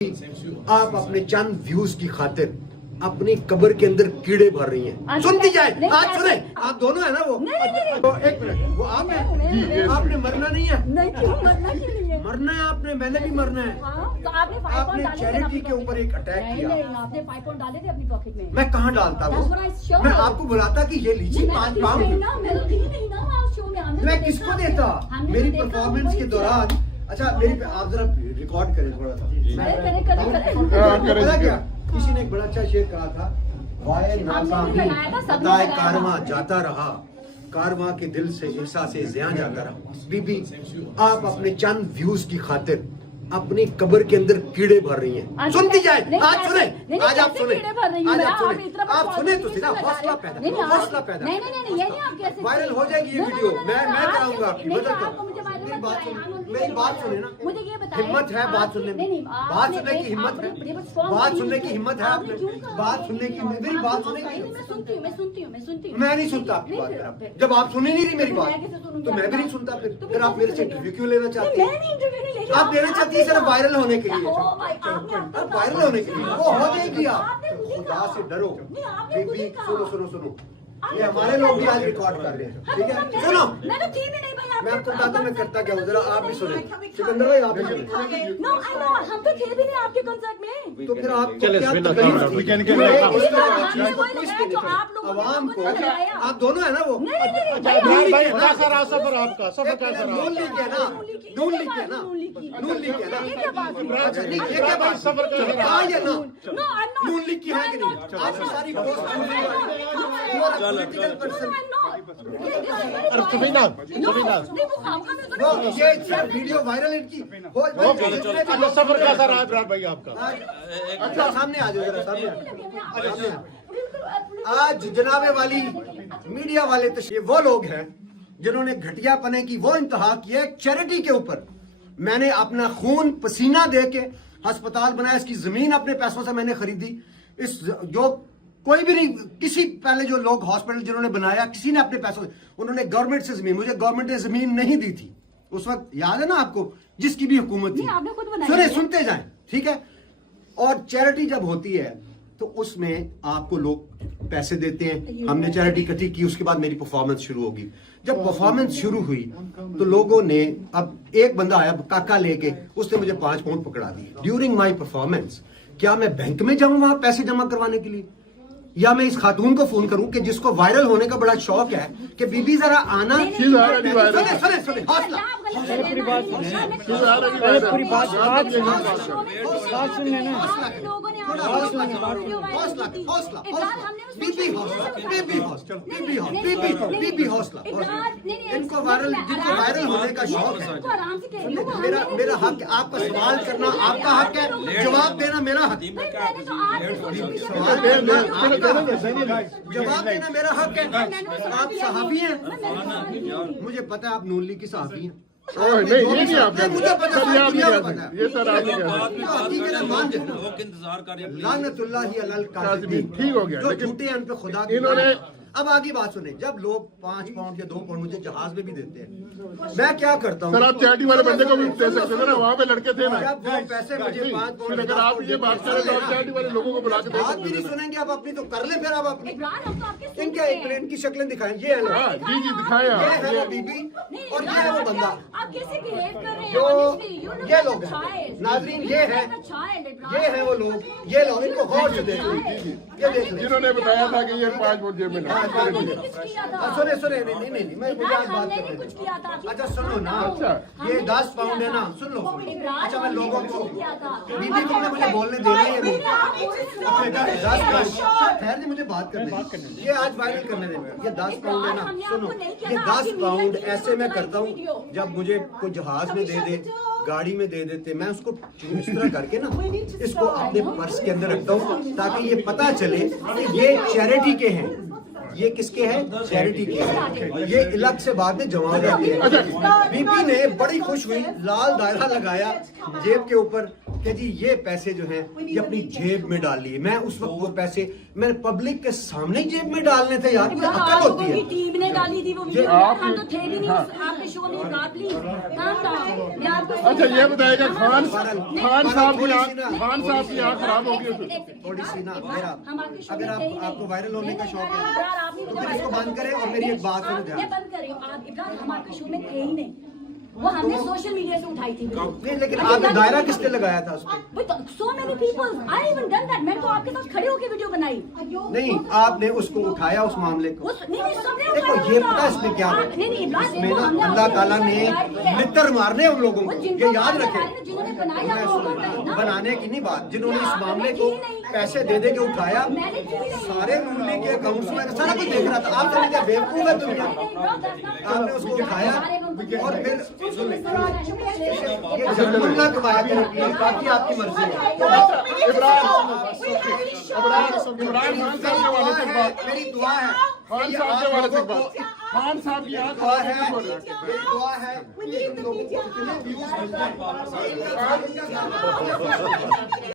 आप अपने चंद व्यूज की खातिर अपनी कब्र के अंदर कीड़े भर रही हैं। सुनती जाए, आज सुने, आप दोनों है ना वो। तो एक मिनट, वो आप हैं, आपने मरना नहीं है। मरना है आपने, मैंने भी मरना है। तो आपने चैरिटी के ऊपर एक अटैक किया। आपने 5 पाउंड डाले थे अपनी पॉकेट में। मैं कहाँ डालता हूँ? मैं आपको बुलाता कि ये लीजिए 5 पाउंड। मैं किसको देता? मेरी परफॉर्मेंस के दौरान। अच्छा मेरी, आप जरा रिकॉर्ड करें थोड़ा सा। पता क्या, किसी ने एक बड़ा अच्छा शेर कहा था, वाए नाकामी बताए कारवां जाता रहा, कारवां के दिल से एहसासे ज़ियां जाता रहा। बीबी, आप अपने चंद व्यूज की खातिर अपनी कब्र के अंदर कीड़े भर रही हैं। सुनती जाए, आज सुने, आज आप सुने, आज आप सुने तो सीधा हौसला पैदा, हौसला पैदा। वायरल हो जाएगी ये वीडियो, मैं कराऊंगा आपकी मदद करो। मेरी बात सुने ना, मुझे ये बताइए, हिम्मत है बात सुनने में, बात सुनने की हिम्मत है, बात सुनने की हिम्मत है आपने, बात सुनने की, मेरी बात सुनने की। मैं सुनती हूँ। मैं नहीं सुनता आपकी बात। जब आप सुनी नहीं रही मेरी बात तो मैं भी नहीं सुनता। फिर आप मेरे से इंटरव्यू क्यों लेना चाहती हैं? आप लेना चाहती है सिर्फ वायरल होने के लिए। आप वायरल होने के लिए वो हो जाएगी। आप खुदा से डरो। बीबी सुनो, ये हमारे लोग भी आज रिकॉर्ड कर रहे हैं, ठीक है? सुनो, मैं आपको बताता हूँ मैं करता क्या हूँ, जरा आप भी सुने। सिकंदर भाई आप भी सुने। हम तो थे भी नहीं आपके कॉन्सर्ट में। तो फिर आप क्या तकलीफ थी? आवाम को, आप दोनों है ना वो। सफर आपका सफर कैसा रहा? नून लीग है ना, नून लीग है ना, नून लीग है ना। अच्छा नहीं, ये क्या बात? सफर कैसा रहा? हाँ या ना, नून लीग की है कि नहीं? आपकी सारी पॉलिटिकल पर्सन। ये वीडियो वायरल इनकी सफर कैसा रहा इमरान भाई आपका? अच्छा सामने आ जाओ जरा, सामने। आज जनाबे वाली मीडिया वाले तो ये वो लोग हैं जिन्होंने घटियापने की वो इंतहा की है चैरिटी के ऊपर। मैंने अपना खून पसीना दे के अस्पताल बनाया, इसकी जमीन अपने पैसों से मैंने खरीदी। इस जो कोई भी नहीं, किसी पहले जो लोग हॉस्पिटल जिन्होंने बनाया, किसी ने अपने पैसों से, उन्होंने गवर्नमेंट से जमीन, मुझे गवर्नमेंट ने जमीन नहीं दी थी उस वक्त, याद है ना आपको, जिसकी भी हुकूमत थी। सुनते जाएं, ठीक है? और चैरिटी जब होती है तो उसमें आपको लोग पैसे देते हैं। हमने चैरिटी इकट्ठी की, उसके बाद मेरी परफॉर्मेंस शुरू होगी। जब परफॉर्मेंस शुरू हुई तो लोगों ने, अब एक बंदा आया काका लेके, उसने मुझे 5 पाउंड पकड़ा दिए ड्यूरिंग माई परफॉर्मेंस। क्या मैं बैंक में जाऊं वहां पैसे जमा करवाने के लिए, या मैं इस खातून को फोन करूं कि जिसको वायरल होने का बड़ा शौक है कि बीबी जरा आना। सुने हौसला, इनको वायरल होने का शौक है। मेरा हक, आपका सवाल करना आपका हक है, जवाब देना मेरा हक जवाब देना मेरा हक है। आप सहाबी हैं, मुझे पता है आप नून लीग की सहाबी हैं। नहीं, ये नहीं आप, मुझे पता है, ये सर आप इंतजार कर लानतुल्लाहि अलल काज़िबीन। ठीक हो गया, जो लेकिन झूठे हैं उन पे खुदा इन्होंने। अब आगे बात सुने, जब लोग 5 पाउंड या 2 पाउंड मुझे जहाज में भी देते हैं, मैं क्या करता हूँ? सर आप चैरिटी वाले बंदे को भी दे सकते थे ना, वहाँ पे लड़के थे ना। जब वो पैसे मुझे 5 पाउंड, अगर आप ये बात करें तो आप चैरिटी वाले लोगों को बुला के दे बात भी सकते नहीं थे। सुनेंगे आप अपनी, तो कर ले फिर आप अपनी। इनकी शक्लें दिखाएं, ये है हाँ ना, जी दिखाए ये आप। है वो बीबी और ये है वो बंदा। आप कैसे बिहेव कर रहे हैं? जो ये लोग हैं नाजरीन, ये है वो लोग, ये लोग, इनको गौर से देखो, ये देख लें। जिन्होंने बताया था कि ये 5 वोट जेब में डाल। सुने नहीं, मैं मुझे आज बात कर रहे थे। अच्छा सुनो ना, ये 10 पाउंड है ना, सुन लो। अच्छा मैं लोगों को, बीबी तुमने मुझे बोलने देना है नहीं। 10 पाउंड, ठहर मुझे बात करने, ये आज वायरल करने देना। ये 10 पाउंड है ना, सुनो, ये 10 पाउंड ऐसे मैं करता हूँ, जब मुझे कोई जहाज में दे दे, गाड़ी में दे देते, मैं उसको इस तरह करके ना इसको अपने पर्स के अंदर रखता हूँ, ताकि ये पता चले कि ये चैरिटी के हैं। ये किसके हैं? चैरिटी के हैं। ये इलाक से बाद में जमा हो जाते हैं। बीबी ने बड़ी खुश हुई, लाल दायरा लगाया जेब के ऊपर, कि जी ये पैसे जो हैं ये अपनी जेब में डाल लिए। मैं उस वक्त वो पैसे मैंने पब्लिक के सामने ही जेब में डालने थे यार, ये अकल होती है। टीम ने डाली थी वो वीडियो, हम तो थे भी नहीं आपके शो में। Please calm down. मैं आपको अच्छा ये बताएगा खान साहब की आँख खराब होगी थोड़ी सी ना मेरा, अगर आपको वायरल होने का शौक है तो फिर इसको बंद करें और मेरी एक बात सुनो ध्यान। बंद करें आप इब्राहिम, हम आपके शो में थे ही नहीं, वो हमने सोशल मीडिया से उठाई थी। नहीं लेकिन आपने दायरा किसने लगाया था उसमें? So many people I even done that. मैं तो आपके साथ खड़े होकर वीडियो बनाई। नहीं आपने उसको उठाया उस मामले को। सबने देखो ये पता है इसमें क्या है, इसमें ना अल्लाह ताला ने मित्र मारने उन लोगों को, ये याद रखें। जिन्होंने बनाया बनाने की नहीं बात, जिन्होंने इस मामले को पैसे दे दे के उठाया, सारे मुल्ले के अकाउंट्स में सारा कुछ देख रहा था। आप समझते हैं बेवकूफ है दुनिया, आपने उसको उठाया और फिर ये जन्मना कमाया करेगी, बाकी आपकी मर्जी है। इमरान खान साहब के वाले से बात, मेरी दुआ है, खान साहब के वाले से बात, खान साहब की आँख दुआ खराब है, होगी। मेरी दुआ है कि इन लोगों को इतने व्यूज मिल जाए।